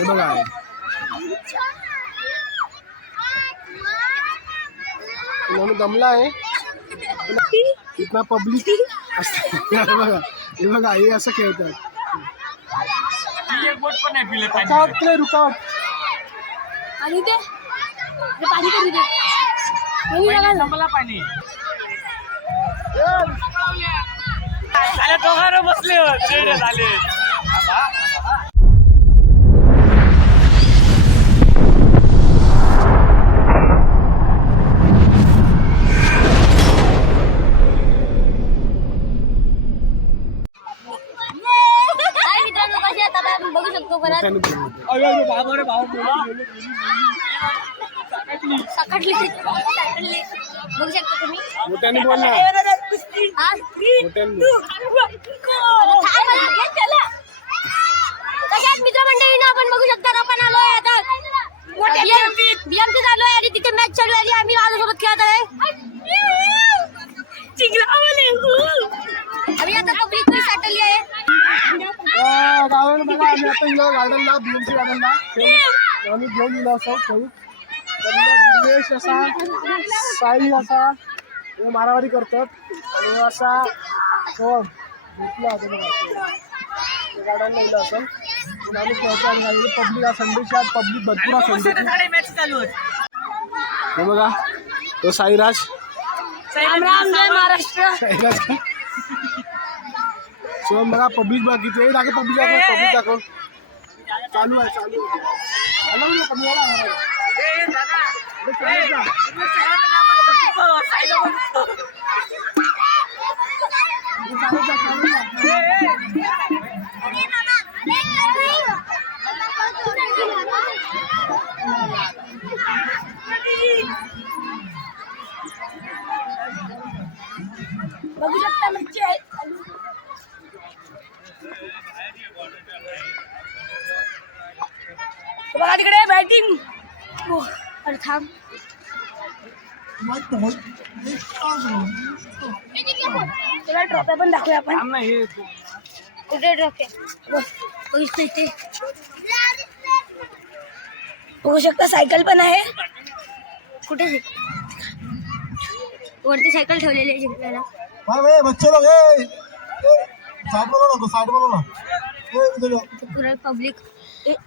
हे बघा दमला आहे इतना पब्लिक बघा हे बघा हे असं खेळतात रुकावट आणि ते पाणी कधी दे पाणी दोघांना बसले झाले बघू शकतो परत सकाळी बघू शकता तुम्ही मोठ्याने बोल ना मित्रमंडळीनं आपण बघू शकता आपण आलोय आता बीएमसी चालू आहे आणि तिथे मॅच चालू आहे आम्ही राजासोबत खेळत आहे आम्ही आता पब्लिक साठवली आहे गार्डन बघा आम्ही आता इलो गार्डनला बीएमसी गार्डनला आम्ही घेऊन गेलो असो खेळू दिनेश असा साई असा हे मारामारी करतात आणि असा सोम भेटला गार्डनला गेलो असेल आम्ही खेळतो पब्लिक आज संडेची आज पब्लिक भरपूर संडेची हे बघा तो साईराज महाराष्ट्र साईराज सोम बघा पब्लिक बघा किती दाखव पब्लिक दाखव चालू आहे बघू शकता मच्छी आहे बघा तिकडे बॅटिंग अरे थांब तुला ट्रॉफ्या पण दाखवूया आपण कुठे ट्रॉफ्या बघितलं इथे बघू शकता सायकल पण आहे कुठे वरती सायकल ठेवलेली आहे जिंकण्याला पुरा पब्लिक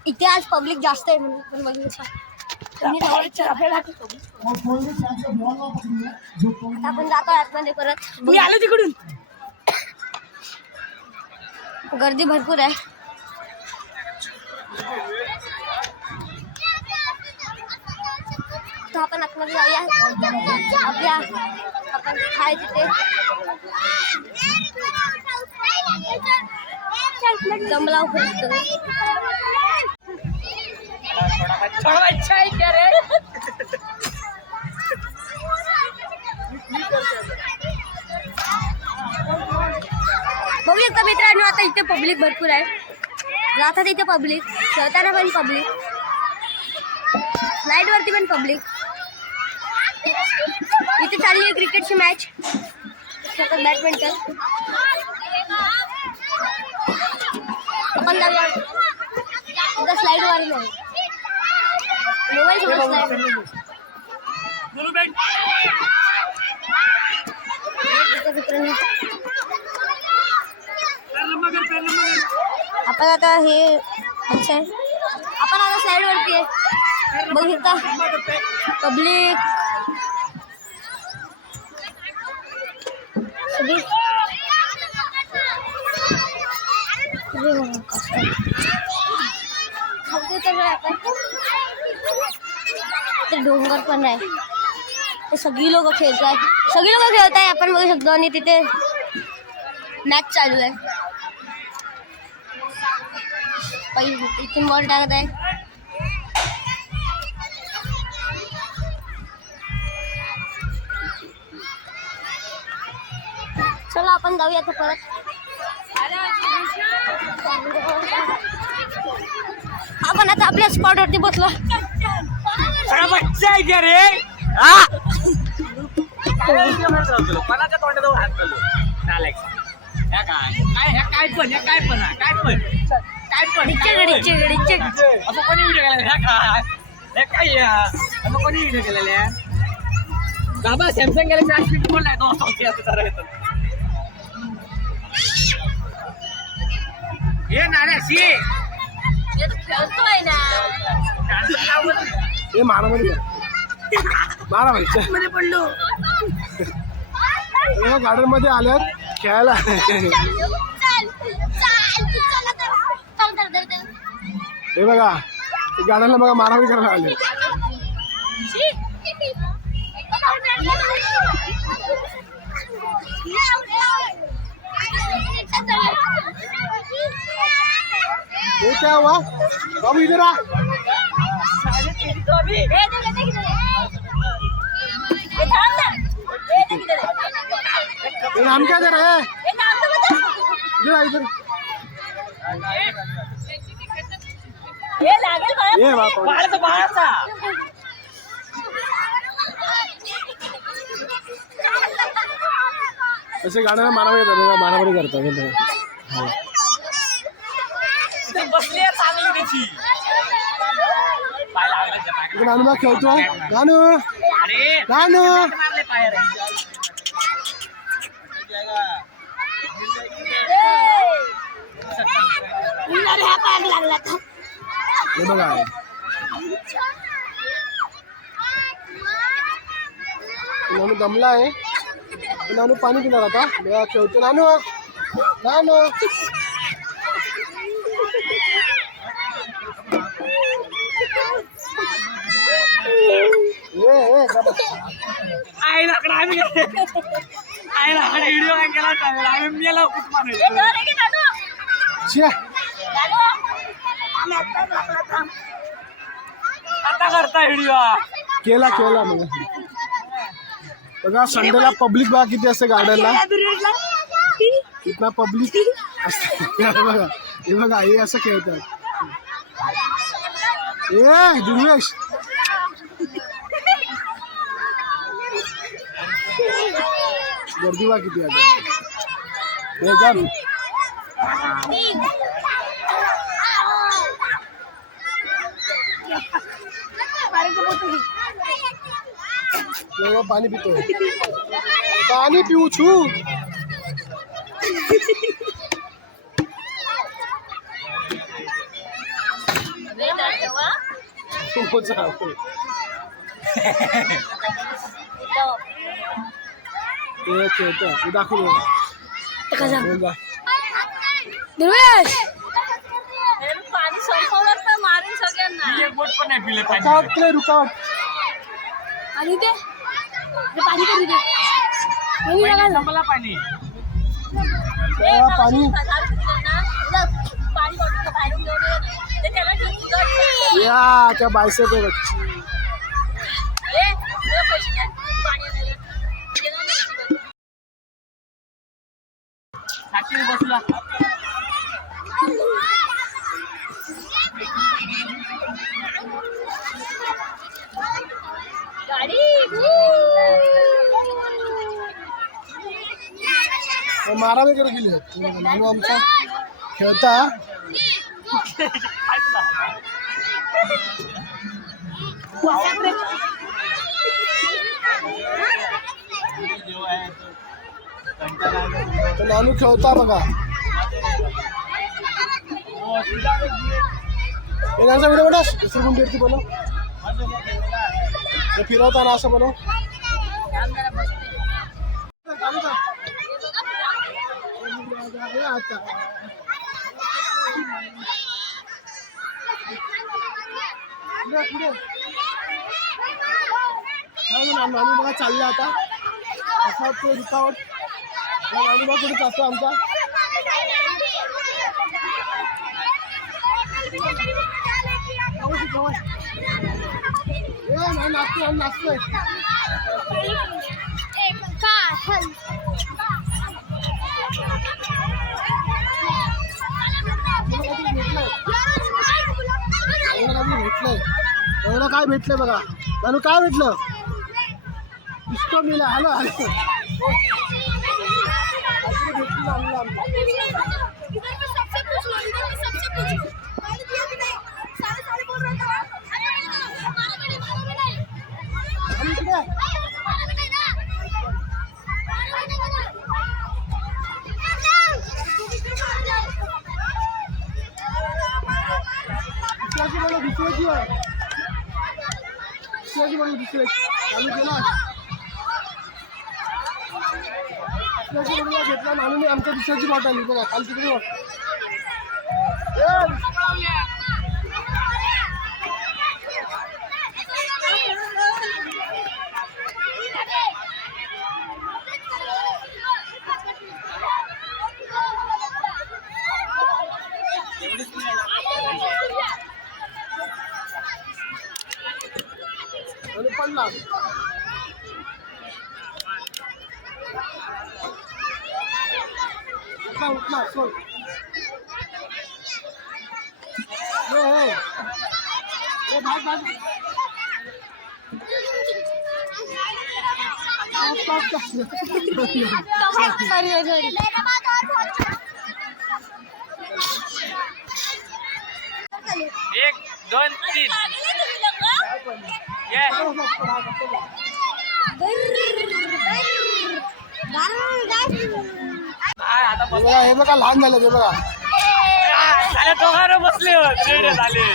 इथे आज पब्लिक जास्त आहे म्हणून पण बघू शकता आपण जातो आतमध्ये परत मी आलो तिकडून गर्दी भरपूर आहे तर आपण आतमध्ये जाऊया आपल्या आपण खाय तिथे जमला अच्छा है क्या रे बघू शकता मित्रांनो आता इथे पब्लिक भरपूर आहे राहतात इथे पब्लिक खेळताना पण पब्लिक स्लाइड वरती पण पब्लिक इथे चालली आहे क्रिकेटची मॅच बॅडमिंटन आपण जाऊया स्लाइड वर नाही मोबाईल सोबत स्लाइड आपण आता हे अच्छा आहे आपण आता स्लाइड वरती आहे बघू शकता पब्लिक डोंगर पण आहे ते सगळी लोक खेळत आहे आपण बघू शकतो आणि तिथे मॅच चालू आहे इथून बॉल टाकत आहे चला आपण जाऊया आता परत आपण आता आपल्या स्पॉट वरती बसलो बच्चा आहे का रे कोणाच्या तोंडात हात घालू काय पण असं कोणी व्हिडिओ केलेला काय असं कोणी व्हिडिओ केलेले बाबा सॅमसंग गॅलेक्सी आज फिट बोललाय 200 असं करायचं हे नाण्याशी खेळतोय ना हे मारामारी मारामारी पडलो गार्डन मध्ये आल्यात खेळायला. हे बघा गार्डनला बघा मारामारी करायला आले. ये क्या हुआ बाबू इधर आ. ये नाम क्या दे रहा है इधर इधर ये बाळाचा असे गाण्याला मारामारी करतात. बसली चांगली त्याची पाय लागले नानू खेळतोय. नानू अरे नानू मारले पाय रे हे बघा नानू दमला आहे. नानू पाणी पिणार आता. बघा खेळतो नानू नानू आई लाकडा आम्ही आई लाकडा व्हिडिओ काय केला चांगला आम्ही मेला कुठ मारायचं आता करता व्हिडिओ केला मग बघा संडेला पब्लिक बघा किती असते गार्डनला. इतना पब्लिक असते बघा. हे बघा हे असं खेळतात. ए दुर्वेश गर्दी बघा किती आहे. हे जा पाणी पितोय. पाणी पिऊ छू खेळतो दाखवू दुर्वेश पाणी संपवलं तर मारून सगळ्यांना एक बोट पण नाही पिले पाणी रुकावट आणि ते पाणी कधी दे संपला पाणी पाणी या त्या बायसे बसला मारामारी करू गेले. नानू आमचा खेळता नानू खेळता बघा. त्यांचा व्हिडिओ बघा दुसरी कोणती बनव फिरवताना असं बनव. नानू बघा चालला आता असा तो रुकावट. नानू बघा कुठे असतो आमचा. नाचतोय भेटलंय एवढं काय भेटलंय बघा. नानू काय भेटलं इष्ट मिला. हॅलो हॅलो भेटलं आणि इकडे दुसऱ्याची मला दुसऱ्याची आहे दुसऱ्याची मला दुसऱ्याची चालू केला दुसऱ्याची मला घेतला नानूने आमच्या दुसऱ्याची बॉटल बघा काल तिकडे आणि पडला उठला सोड हो हो भाग भाग एक दोन तीन ये आता बघ बघा हे बघा लहान झालं ते बघा झाले दोघांना बसले होते झाले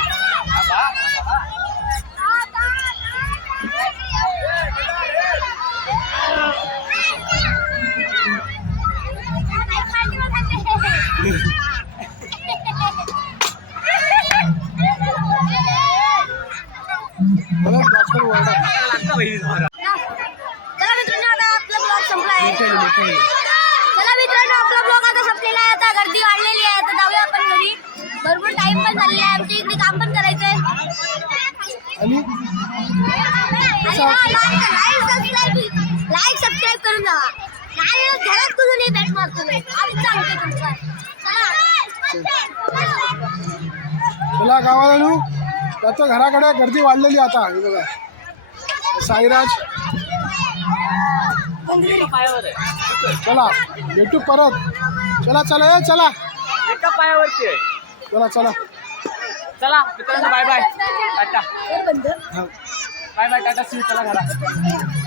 मला जास्त ओरडा लागतं बहिणी चला मित्रांनो आता आपला ब्लॉग संपला आहे चला मित्रांनो आपला ब्लॉग आता संपलेला आहे आता गर्दी वाढलेली आहे आता जाऊया आपण घरी भरपूर टाइम पण झालेला आहे आमच्या इकडे काम पण करायचंय आणि लाईक सबस्क्राईब करून जावा नाही घरात कुठून नाही बॅट मारतो नाही आम्ही सांगतो तुमचा चला गावाला नू त्याच्या घराकडे गर्दी वाढलेली आता हे बघा साईराज पायावर आहे चला भेटू परत चला चला ए चला एका पायावरती आहे चला चला चला मित्रांनो बाय बाय टाटा हा बाय बाय टाटा सी चला घरा